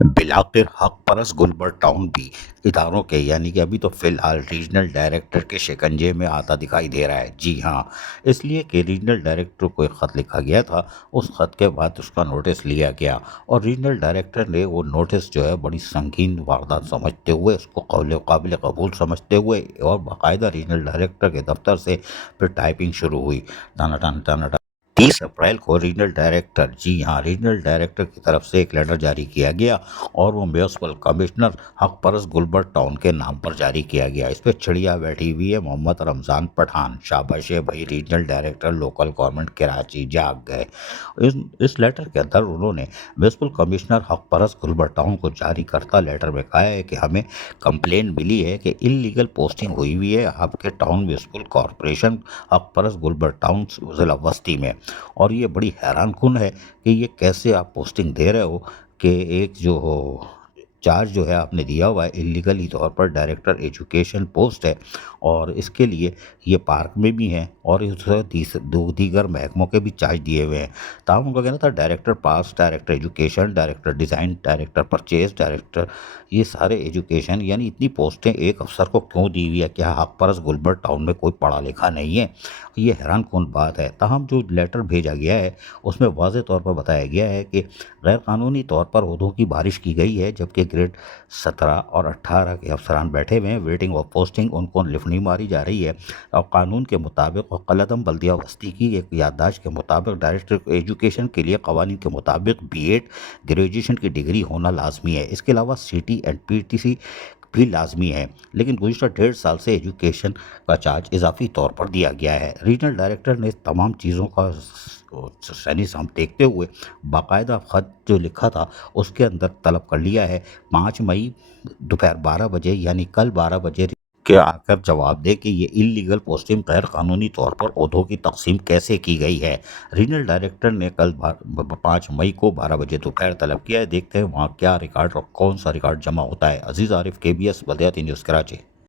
بلاخر حق پرست گلبر ٹاؤن بھی اداروں کے یعنی کہ ابھی تو فی الحال ریجنل ڈائریکٹر کے شکنجے میں آتا دکھائی دے رہا ہے۔ جی ہاں، اس لیے کہ ریجنل ڈائریکٹر کو ایک خط لکھا گیا تھا، اس خط کے بعد اس کا نوٹس لیا گیا اور ریجنل ڈائریکٹر نے وہ نوٹس جو ہے بڑی سنگین واردات سمجھتے ہوئے اس کو قابل قبول سمجھتے ہوئے اور باقاعدہ ریجنل ڈائریکٹر کے دفتر سے پھر ٹائپنگ شروع ہوئی۔ Tana Tana Tana Tana. 30 April کو ریجنل ڈائریکٹر کی طرف سے ایک لیٹر جاری کیا گیا اور وہ میونسپل کمشنر حق پرست گلبر ٹاؤن کے نام پر جاری کیا گیا۔ اس پہ چڑیا بیٹھی ہوئی ہے محمد رمضان پٹھان، شاباش ہے بھائی regional director local government Karachi جاگ گئے۔ اس لیٹر کے اندر انہوں نے میونسپل کمشنر حق پرست گلبر ٹاؤن کو جاری کرتا لیٹر میں کہا ہے کہ ہمیں کمپلین ملی ہے کہ انلیگل پوسٹنگ ہوئی ہے آپ کے ٹاؤن میونسپل کارپوریشن حق پرست گلبر ٹاؤن ضلع وسطی میں، اور یہ بڑی حیران کن ہے کہ یہ کیسے آپ پوسٹنگ دے رہے ہو کہ ایک جو چارج جو ہے آپ نے دیا ہوا ہے انلیگلی طور پر ڈائریکٹر ایجوکیشن پوسٹ ہے، اور اس کے لیے یہ پارک میں بھی ہیں اور اس دو دیگر محکموں کے بھی چارج دیے ہوئے ہیں۔ تاہم ان کا کہنا تھا ڈائریکٹر پاس، director education, director design, director purchase, director, یہ سارے ایجوکیشن، یعنی اتنی پوسٹیں ایک افسر کو کیوں دی ہوئی ہے؟ کیا حق پرست گلبر ٹاؤن میں کوئی پڑھا لکھا نہیں ہے؟ یہ حیران کن بات ہے۔ تاہم جو لیٹر بھیجا گیا ہے اس میں واضح طور پر بتایا گیا ہے کہ غیر قانونی طور پر عہدوں کی بارش کی گئی ہے، جبکہ گریڈ 17 اور 18 کے افسران بیٹھے ہوئے ہیں، ویٹنگ آف پوسٹنگ، ان کو لفٹ نہیں ماری جا رہی ہے، اور قانون کے مطابق اور قلعہ بلدیہ وسطی کی ایک یادداشت کے مطابق ڈائریکٹر ایجوکیشن کے لیے قوانین کے مطابق B.Ed گریجویشن کی ڈگری ہونا لازمی ہے۔ اس کے علاوہ CT اینڈ PTC بھی لازمی ہے، لیکن گزشتہ 1.5 سال سے ایجوکیشن کا چارج اضافی طور پر دیا گیا ہے۔ ریجنل ڈائریکٹر نے تمام چیزوں کا سام دیکھتے ہوئے باقاعدہ خط جو لکھا تھا اس کے اندر طلب کر لیا ہے 5 مئی دوپہر 12 بجے یعنی کل 12 بجے کے آ کر جواب دے کہ یہ انلیگل پوسٹنگ غیر قانونی طور پر عہدوں کی تقسیم کیسے کی گئی ہے۔ ریجنل ڈائریکٹر نے کل 5 مئی کو 12 بجے دوپہر طلب کیا ہے۔ دیکھتے ہیں وہاں کیا ریکارڈ اور کون سا ریکارڈ جمع ہوتا ہے۔ عزیز عارف، KBS بلدیاتی نیوز کراچی۔